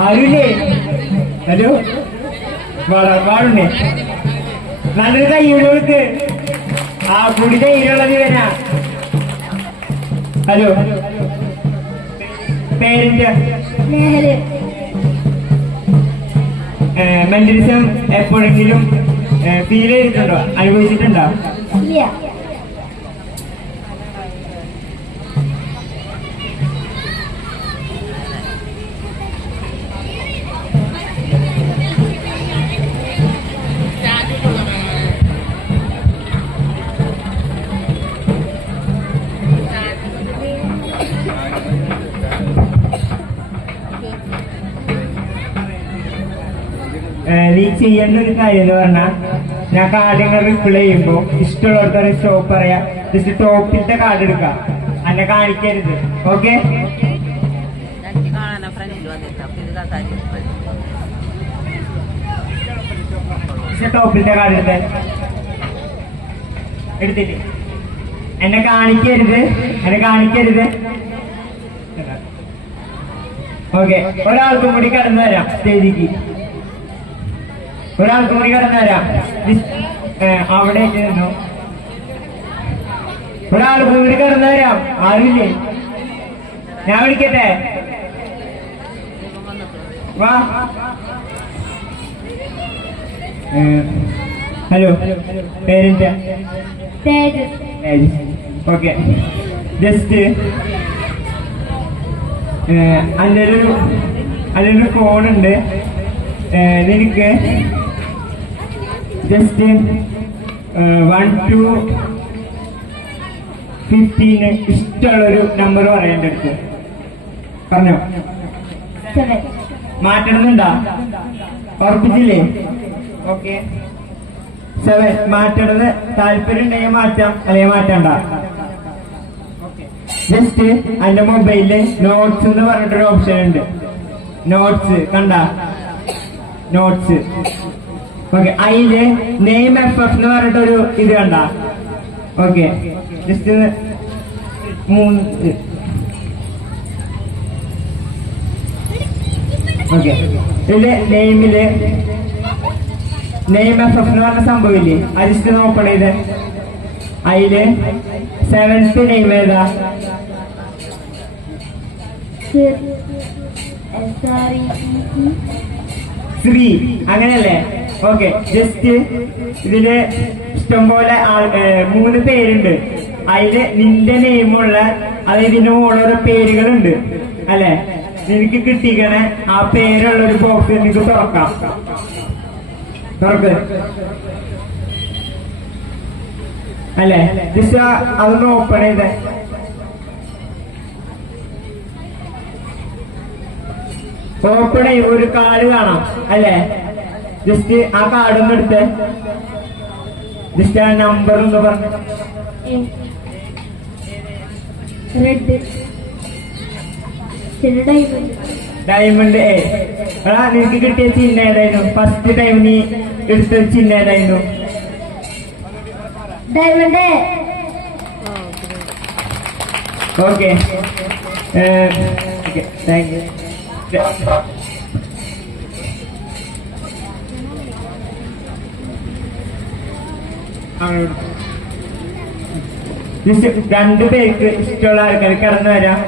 ആരുല്ലേ hello? വളർവാടുണ്ടേ നല്ലൊരു കയ്യോടുക്ക് ആ കുടി കയ്യിലുള്ളത് വരാ ഹലോ? നെഹ്റു മെന്റലിസം എപ്പോഴെങ്കിലും ഫീൽ ചെയ്തിട്ടുണ്ടോ? അനുഭവിച്ചിട്ടുണ്ടോ? നീ ചെയ്യേണ്ട ഒരു കാര്യം എന്ന് പറഞ്ഞാൽ ഞാൻ കാർഡിങ്ങൾ റിപ്ലൈ ചെയ്യുമ്പോൾ ഇഷ്ടമുള്ളവർക്ക് സ്റ്റോപ്പ് പറയാ ജസ്റ്റ് ടോപ്പിലത്തെ കാർഡ് എടുക്കാം. അന്നെ കാണിക്കരുത്. ഓക്കെ ടോപ്പിലത്തെ കാർഡ് എടുത്തേ. എടുത്തില്ലേ? എന്നെ കാണിക്കരുത്. എന്നെ കാണിക്കരുത്. ഓക്കെ ഒരാൾക്കും കൂടി കടന്നു വരാം സ്റ്റേജിക്ക്. ഒരാൾക്കും കൂടി കടന്നു അവിടെ നിന്നു ഒരാൾക്കും കൂടി കടന്നു വരാം. ആരുമില്ലേ? ഞാൻ വിളിക്കട്ടെ? വാ. ഹലോ പേരെന്താ? ഓക്കെ. ജസ്റ്റ് അതിന്റെ ഒരു അതിന്റെ ഒരു ഫോണുണ്ട് നിനക്ക് ജസ്റ്റ് വൺ ടു ഫിഫ്റ്റീന് ഇഷ്ടമുള്ളൊരു നമ്പർ പറയേണ്ട അടുത്ത്. പറഞ്ഞോ? മാറ്റണമെന്നുണ്ടോ? ഉറപ്പിച്ചില്ലേ? ഓക്കെ. സെവൻ മാറ്റണത് താല്പര്യം ഉണ്ടെങ്കിൽ മാറ്റാം അല്ലെങ്കിൽ മാറ്റണ്ട. ജസ്റ്റ് എന്റെ മൊബൈലിൽ നോട്ട്സ് എന്ന് പറഞ്ഞിട്ടൊരു ഓപ്ഷൻ ഉണ്ട്. നോട്ട്സ് കണ്ട? നോട്ട്സ് ഓക്കെ അതിൽ നെയിം എഫ് എഫ് എന്ന് പറഞ്ഞിട്ടൊരു ഇത് കണ്ട. ഓക്കെ ജസ്റ്റ് മൂന്ന് ഓക്കെ ഇതിൽ നെയിമിൽ നെയിം എഫ് എഫ് എന്ന് പറഞ്ഞ സംഭവില്ലേ അത് ജസ്റ്റ് നോക്കണം ഇത് അതിൽ സെവൻത്ത് നെയിം ഏതാ? എസ് ആർ ഇ ശ്രീ അങ്ങനെയല്ലേ? ഓക്കെ ജസ്റ്റ് ഇതിൽ ഇഷ്ടംപോലെ മൂന്ന് പേരുണ്ട്. അതിൽ നിന്റെ നെയിമുള്ള അതായത് ഇതിന്റെ ഓരോരോ പേരുകളുണ്ട്. അല്ലെ? നിനക്ക് കിട്ടിക്കണ ആ പേരുള്ള ഒരു ബോക്സ് നിനക്ക് തുറക്കാം. തുറക്ക്. അല്ലെ? ജസ്റ്റ് അതൊന്ന് ഓപ്പൺ ചെയ്തേ. ഓപ്പൺ ഒരു കാർഡ് കാണാം. അല്ലെ? ജസ്റ്റ് ആ കാർഡ് ഒന്ന് എടുത്ത് ജസ്റ്റ് ആ നമ്പർ ഒന്ന് പറഞ്ഞു റെഡ് പിന്നെ ഡയമണ്ട് ഡയമണ്ട് എ എടാ നിനക്ക് കിട്ടിയ ചിഹ്നം ഏതായിരുന്നു ഫസ്റ്റ് ടൈം നീ എടുത്ത ചിഹ്നം ഏതായിരുന്നു diamond okay okay thank you just രണ്ടു പേർക്ക് ഇഷ്ടമുള്ള ആൾക്കാർ കടന്നു വരാം.